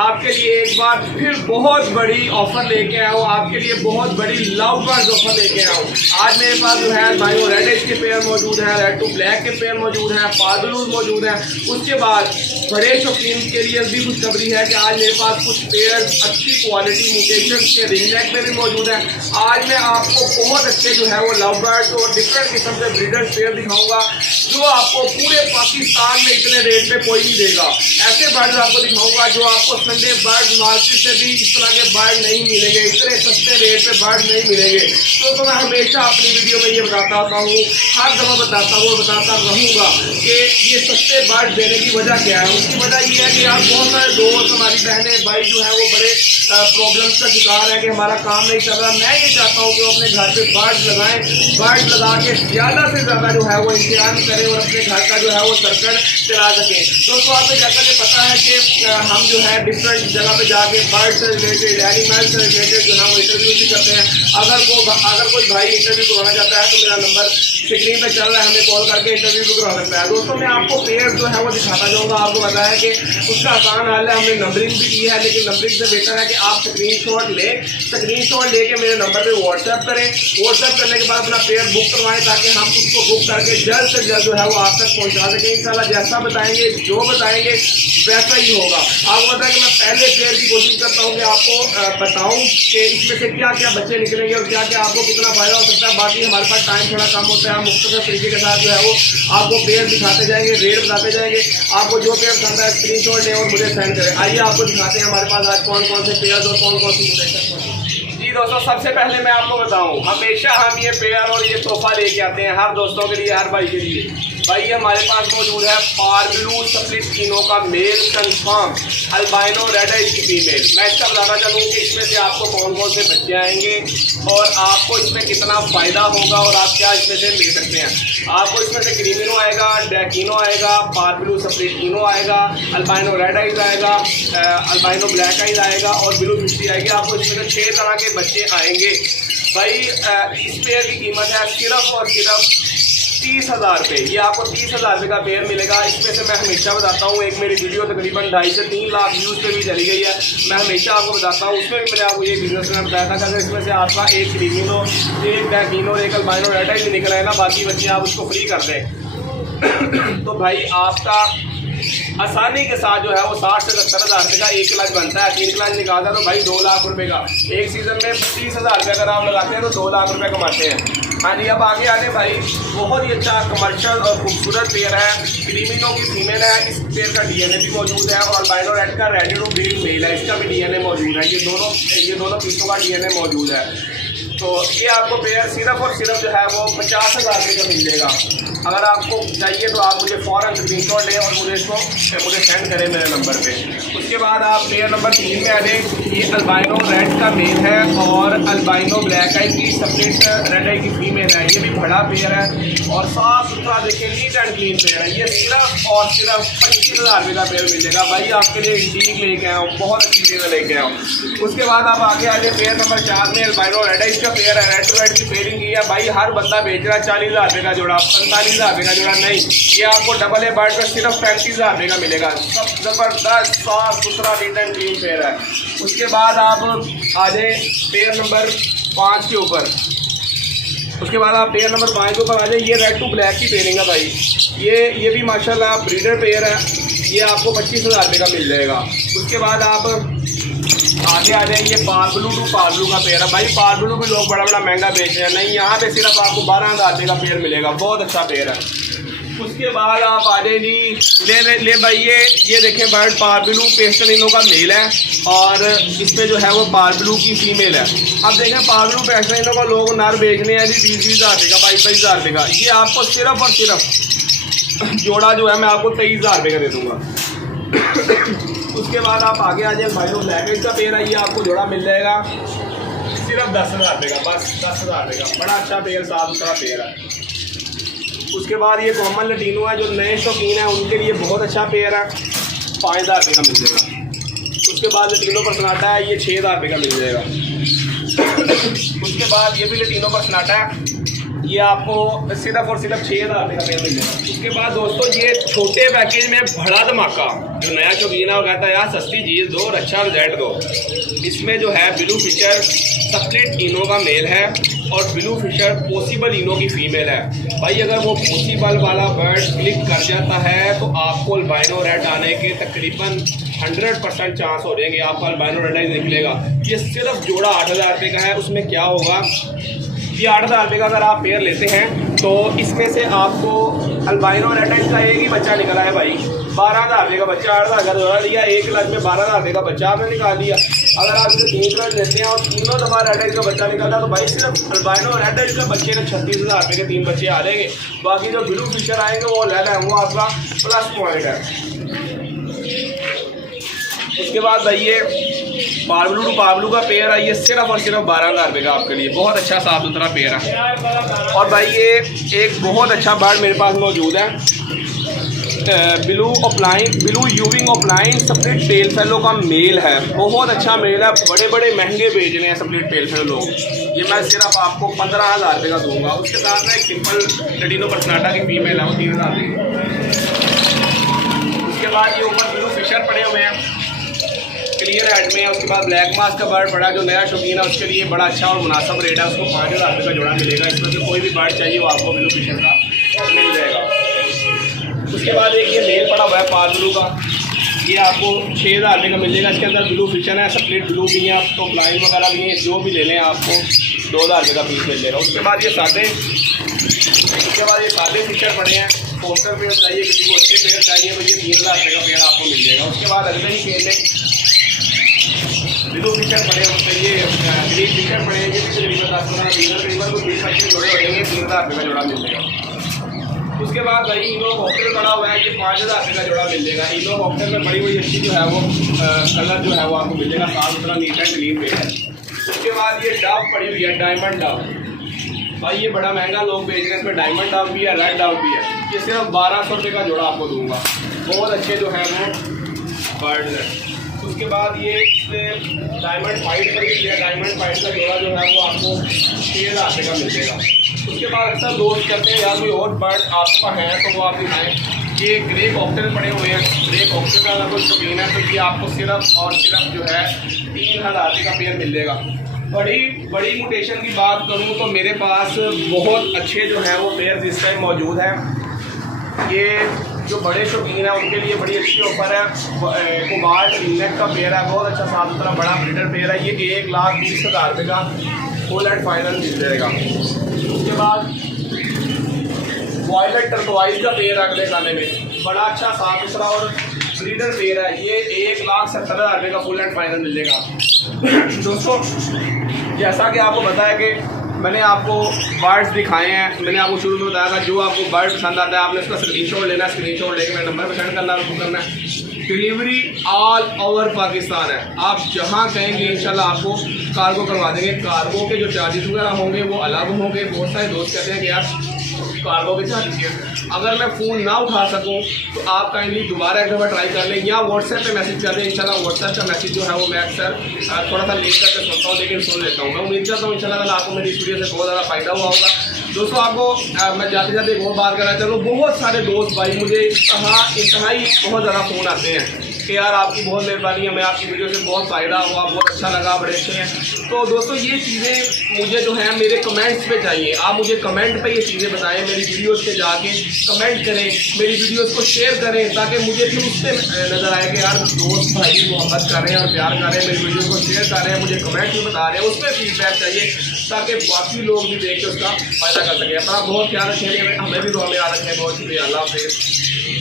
आपके लिए एक बार फिर बहुत बड़ी ऑफर लेके आया हूँ, आपके लिए बहुत बड़ी लव बर्ड्स ऑफर लेके आया हूँ। आज मेरे पास जो है भाई रेड एज के पेयर मौजूद हैं, रेड टू ब्लैक के पेयर मौजूद हैं, पार्बलूज मौजूद हैं। उसके बाद बड़े शौकीन के लिए भी खुशखबरी है कि आज मेरे पास कुछ पेयर अच्छी क्वालिटी म्यूटेशन के रिंग नेक में भी मौजूद हैं। आज मैं आपको बहुत अच्छे जो है वो लव बर्ड्स और डिफरेंट किस्म के ब्रीडर पेयर दिखाऊंगा जो आपको पूरे पाकिस्तान में इतने रेट पे कोई नहीं देगा। ऐसे बर्ड्स आपको दिखाऊंगा जो आपको संडे बर्ड मार्केट से भी इस तरह के बर्ड नहीं मिलेंगे, इतने सस्ते रेट पे बर्ड नहीं मिलेंगे। तो मैं हमेशा अपनी वीडियो में ये बताता हूँ, हर दफ़ा बताता रहूँगा कि ये सस्ते बर्ड देने की वजह क्या है। उसकी वजह ये है कि यार बहुत सारे दोस्त, हमारी बहनें, भाई जो है वो बड़े प्रॉब्लम्स का शिकार है कि हमारा काम नहीं चल रहा। मैं ये चाहता हूँ कि वो अपने घर पे बर्ड लगाएं, बर्ड लगा के ज़्यादा से ज़्यादा जो है वो इंतजाम करें और अपने घर का जो है वो सर्कल चला सकें। दोस्तों आपको जैसा कि पता है कि हम जो है डिफरेंट जगह पे जाके बर्ड से रिलेटेड, एनिमल से रिलेटेड जो है वो इंटरव्यू भी करते हैं। अगर कोई भाई इंटरव्यू करवाना चाहता है तो मेरा नंबर स्क्रीन पर चल रहा है, हमें कॉल करके इंटरव्यू भी करवा सकता है। दोस्तों मैं आपको पेयर जो है वो दिखाता जाऊँगा। आपको पता है कि उसका आसान हाल है, हमने नंबरिंग भी की है, लेकिन नंबरिंग से बेहतर है कि आप स्क्रीनशॉट लेके मेरे नंबर पे व्हाट्सएप करें। व्हाट्सएप करने के बाद अपना पेयर बुक करवाएं ताकि हम उसको बुक करके जल्द से जल्द जो है वो आप तक पहुंचा सकें। इंशाल्लाह जैसा बताएंगे, जो बताएंगे वैसा ही होगा। आपको पता है कि मैं पहले पेयर की कोशिश करता हूँ कि आपको बताऊँ कि इसमें से क्या क्या बच्चे निकलेंगे और क्या क्या आपको कितना फायदा हो सकता है। बाकी हमारे पास टाइम थोड़ा कम होता है, हम मुख्तसर तरीके के साथ जो है वो आपको पेयर दिखाते जाएंगे, रेट बताते जाएंगे। आपको जो पेयर पसंद है स्क्रीनशॉट लें और मुझे सेंड करें। आइए आपको दिखाते हैं हमारे पास आज कौन कौन से पेयर और कौन कौन सी म्यूटेशन। जी दोस्तों, सबसे पहले मैं आपको बताऊं, हमेशा हम ये पेयर और ये तोहफा लेके आते हैं हर दोस्तों के लिए, हर भाई के लिए। भाई हमारे पास मौजूद है पार्बलू स्प्लिट तीनों का मेल कंफर्म, अल्बाइनो रेड आइज की फीमेल। मैं इसका बताना चाहूँ कि इसमें से आपको कौन कौन से बच्चे आएंगे और आपको इसमें कितना फ़ायदा होगा और आप क्या इसमें से ले सकते हैं। आपको इसमें से क्रीमिनो आएगा, डैकिनो आएगा, पार्बलू स्प्लिट तीनों आएगा, अल्बाइनो रेड आइज आएगा, अल्बाइनो ब्लैक आइज आएगा और ब्लू फिफ्टी आएगी। आपको इसमें से 6 तरह के बच्चे आएंगे। भाई इस पेयर की कीमत है सिर्फ और सिर्फ 30,000 रुपये। ये आपको 30,000 रुपये का पेयर मिलेगा। इसमें से मैं हमेशा बताता हूँ, एक मेरी वीडियो तकरीबन 2.5 से 3 लाख व्यूज़ पे भी चली गई है। मैं हमेशा आपको बताता हूँ, उसमें भी मैंने आपको ये बिजनेस में बताया था कि अगर इसमें से आपका एक क्रीमिनो, एक डैकिनो, एक अल्बाइनो रेड आइज निकल आए ना, बाकी बच्चे आप उसको फ्री कर दें तो भाई आपका आसानी के साथ जो है वो 60 से 70,000 रुपये का 1 क्लच बनता है। 3 क्लच निकालता है तो भाई 2 लाख रुपए का। एक सीज़न में 30,000 रुपये अगर आप लगाते हैं तो 2 लाख रुपये कमाते हैं। हाँ जी, अब आगे आने भाई बहुत ही अच्छा कमर्शियल और खूबसूरत पेयर है, क्रीमिनो की फीमेल है। इस पेयर का डीएनए भी मौजूद है और अल्बाइनो रेड का रेडी टू ब्रीड मेल है, इसका भी डीएनए मौजूद है। ये दोनों पीसों का डीएनए मौजूद है। तो ये आपको पेयर सिर्फ और सिर्फ जो है वो 50,000 रुपये का मिल जाएगा। अगर आपको चाहिए तो आप मुझे फ़ौरन स्क्रीनशॉट लें और मुझे सेंड करें मेरे नंबर पे। उसके बाद आप पेयर नंबर 3 में आ जाए। ये अल्बाइनो रेड का मेल है और अल्बाइनो ब्लैक आई की स्प्लिट रेड आई की फीमेल है। ये भी बड़ा पेयर है और साफ़ सुथरा देखिए, नीट एंड क्लीन पेयर है। ये सिर्फ और सिर्फ 25,000 रुपये का पेयर मिलेगा। भाई आपके लिए इंटीक लेके आया हूँ, बहुत अच्छी पेयर लेके आया हूँ। उसके बाद आप आगे आ जाए पेयर नंबर 4 में अल्बाइनो रेड आई का पेयर है, रेड टू रेड की पेयरिंग की है। भाई हर बंदा बेच रहा है 40,000 रुपये का जोड़ा, 45,000 रुपये का जोड़ा। नहीं, ये आपको डबल ए बर्ड का सिर्फ 35,000 रुपये का मिलेगा। सब जबरदस्त साफ सुथरा नीट एंड क्लीन पेयर है। उसके बाद आप आ जाए पेयर नंबर 5 के ऊपर। उसके बाद आप पेयर नंबर 5 के ऊपर आ जाए। ये रेड टू ब्लैक की पेयरिंग है भाई। ये भी माशाल्लाह ब्रीडर पेयर है। ये आपको 25,000 रुपये का मिल जाएगा। उसके बाद आप आगे आ जाए। ये पार्बलू टू पार्बलू का पेयर है। भाई पार्बलू भी लोग बड़ा महंगा बेच रहे हैं, नहीं, यहाँ पे सिर्फ आपको 12,000 रुपये का पेयर मिलेगा। बहुत अच्छा पेयर है। उसके बाद आप आ जाए जी, ले भाई ये देखें बर्ड पार्बलू पेस्टलिनो का मेल है और इसमें जो है वो पार्बलू की फीमेल है। अब देखें पार्बलू पेस्टलिनो का लोग नर बेचने हैं जी 20,000 रुपये का, 22,000 रुपये का। ये आपको सिर्फ और सिर्फ जोड़ा जो है मैं आपको 23,000 रुपये का दे दूँगा। उसके बाद आप आगे आ जाए। भाई ब्लैक का पेयर है, ये आपको जोड़ा मिल जाएगा सिर्फ 10,000 रुपये का, बस 10,000 रुपये का। बड़ा अच्छा पेयर, साफ सुथरा पेयर है। उसके बाद ये कॉमन लटीनो है, जो नए शौकीन है उनके लिए बहुत अच्छा पेयर है, 5,000 रुपये का मिल जाएगा। उसके बाद लटीनो पर सनाटा है, ये 6,000 रुपये का मिल जाएगा। उसके बाद ये भी लटीनो पर सनाटा है, ये आपको सिर्फ और सिर्फ 6,000 रुपये का पेयर मिलेगा। उसके बाद दोस्तों ये छोटे पैकेज में बड़ा धमाका, जो नया शौकीन है वो कहता है यार सस्ती चीज़ दो और अच्छा रिजल्ट दो। इसमें जो है ब्लू फिशर स्प्लिट इनो का मेल है और ब्लू फिशर पॉसिबल इनो की फीमेल है। भाई अगर वो पॉसिबल वाला बर्ड क्लिक कर जाता है तो आपको अल्बाइनो रेड आने के तकरीबन 100% चांस हो जाएंगे, आपका अल्बाइनो रेड ही निकलेगा। ये सिर्फ जोड़ा 8,000 रुपये का है। उसमें क्या होगा, ये 8,000 रुपये का अगर आप पेयर लेते हैं तो इसमें से आपको अल्बाइनो रेड का एक ही बच्चा निकला है भाई, 12,000 रुपये का बच्चा। 8,000 का जोड़ा लिया, 1 लाख में 12,000 रुपये का बच्चा आपने निकाल दिया। अगर आप इसे 3 क्लच लेते हैं और तीनों दफा रेड का बच्चा निकलता तो भाई सिर्फ अल्बाइनो रेड का बच्चे ने 36,000 रुपये के 3 बच्चे आ जाएंगे। बाकी जो ब्लू फिशर आएंगे वो ले लें, वो आपका प्लस पॉइंट है। उसके बाद भाई ये पाब्लू टू पाब्लू का पेयर है, ये सिर्फ और सिर्फ 12,000 रुपये का आपके लिए बहुत अच्छा साफ सुथरा पेयर है। और भाई ये एक बहुत अच्छा बर्ड मेरे पास मौजूद है, blue यूविंग offline split tell fellow का मेल है। बहुत अच्छा मेल है, बड़े बड़े महंगे बेच रहे हैं स्प्लिट टेल फेलो लोग। ये मैं सिर्फ आपको 15,000 रुपये का दूंगा। उसके साथ में एक सिंपल लेडिनो पर्सनाटा की फीमेल है, वो 3,000 रुपये। उसके बाद ये ऊपर ब्लू फिशर पड़े हुए हैं क्लियर हेड में। उसके बाद ब्लैक मास्क का बर्ड पड़ा, जो नया शौकीन है उसके लिए बड़ा अच्छा और मुनासिब रेट है। उसको 5,000 रुपये का जोड़ा मिलेगा। इसमें से कोई भी बर्ड चाहिए वो आपको ब्लू फिशर का मिल जाएगा। उसके बाद एक ये मेल पड़ा हुआ है पाब्लू का, ये आपको 6,000 रुपये का मिलेगा। इसके अंदर ब्लू फिशर है, स्प्लिट ब्लू भी है, तो ब्लाइन वगैरह भी है, जो भी ले लें आपको 2,000 रुपये का पीस मिल जाएगा। उसके बाद ये सादे फिशर पड़े हैं। पोस्टर पेयर चाहिए, किसी को अच्छे पेयर चाहिए तो ये 3,000 रुपये का पेयर आपको मिल जाएगा। उसके बाद अगले ही पेड़ में ब्लू फिशर पड़े होते, ये ग्रीन फिशर पड़े हैं, ये तकरीबन 10-15 को 20 जोड़े हो जाएंगे, 3,000 रुपये का जोड़ा मिल जाएगा। उसके बाद भाई इनो बॉक्टर पड़ा हुआ है, ये 5,000 रुपये का जोड़ा मिल जाएगा। इनो बॉक्टर में बड़ी बड़ी अच्छी जो है वो कलर जो है वो आपको मिल जाएगा, साफ सुथरा नीट एंड क्लीन पेड़ है। उसके बाद ये डव पड़ी हुई है, डायमंड डव। भाई ये बड़ा महंगा लोग बेच रहे हैं, इसमें डायमंड डव भी है, रेड डव भी है। ये सिर्फ 1,200 रुपये का जोड़ा आपको दूंगा। बहुत अच्छे जो है वो बर्ड है। उसके बाद ये इसमें डायमंड फाइट पड़ी हुई है, डायमंड फाइट का जोड़ा जो है वो आपको 6,000 रुपये का मिल जाएगा। उसके बाद अक्सर दोस्त कहते हैं यार कोई और बर्ड आपका है तो वो आप दिखाएँ। ये ग्रे कॉकटेल पड़े हुए हैं, ग्रे कॉकटेल का अगर कोई शौकीन है तो ये आपको सिर्फ और सिर्फ जो है 3,000 रुपये का पेयर मिल जाएगा। बड़ी म्यूटेशन की बात करूँ तो मेरे पास बहुत अच्छे जो हैं वो पेयर इस टाइम मौजूद हैं। ये जो बड़े शौकीन है उनके लिए बड़ी अच्छी ऑफर है। कोबाल्ट नेक का पेयर है, बहुत अच्छा साफ सुथरा बड़ा ब्रीडर पेयर है। ये 1,20,000 रुपये का फुल एंड फाइनल मिल जाएगा। उसके बाद वॉयलेट टर्कोइज का पेयर है अगले खाने में, बड़ा अच्छा साफ सुथरा और ब्रीडर पेयर है। ये 1,70,000 रुपये का फुल एंड फाइनल मिल जाएगा। दोस्तों जैसा कि आपको बताया कि मैंने आपको बर्ड्स दिखाए हैं, मैंने आपको शुरू में बताया था जो आपको बर्ड पसंद आता है आपने उसका स्क्रीनशॉट लेना है, स्क्रीनशॉट लेकर मेरे नंबर पर सेंड करना करना है। डिलीवरी ऑल ओवर पाकिस्तान है, आप जहां कहेंगे इंशाल्लाह आपको कार्गो करवा देंगे। कार्गो के जो चार्जेस वगैरह होंगे वो अलग होंगे। बहुत सारे दोस्त कहते हैं कि यार कार्गो के चार्जेस अगर मैं फ़ोन ना उठा सकूं तो आप काइंडली दोबारा एक दफ़ा ट्राई कर लें या व्हाट्सएप पे मैसेज कर दें। इंशाल्लाह व्हाट्सएप का मैसेज जो है वो मैं अक्सर थोड़ा सा लेट करके सुनता हूँ, लेकिन सुन लेता हूँ। मैं उम्मीद करता हूँ इंशाल्लाह आपको मेरी इस वीडियो से बहुत ज़्यादा फ़ायदा हुआ होगा। दोस्तों आपको मैं जाते जाते एक और बात करना चाहूँ, बहुत सारे दोस्त भाई मुझे इंतहाई बहुत ज़्यादा फ़ोन आते हैं कि यार आपकी बहुत मेहरबानी, हमें आपकी वीडियो से बहुत फ़ायदा हुआ, बहुत अच्छा लगा, बड़े अच्छे हैं। तो दोस्तों ये चीज़ें मुझे जो है मेरे कमेंट्स पे चाहिए। आप मुझे कमेंट पे ये चीज़ें बताएं, मेरी वीडियोस पे जाके कमेंट करें, मेरी वीडियोस को शेयर करें ताकि मुझे फिर उससे नज़र आए कि यार दोस्त भाई मोहब्बत कर रहे हैं और प्यार कर रहे हैं, मेरी वीडियो को शेयर कर रहे हैं, मुझे कमेंट भी बता रहे हैं, उसमें फीडबैक चाहिए ताकि बाकी लोग भी देख के उसका फ़ायदा कर सकें। अपना बहुत ख्याल रखें, हमें भी दुआ में याद रखें। बहुत शुक्रिया, अल्लाह हाफ़िज़।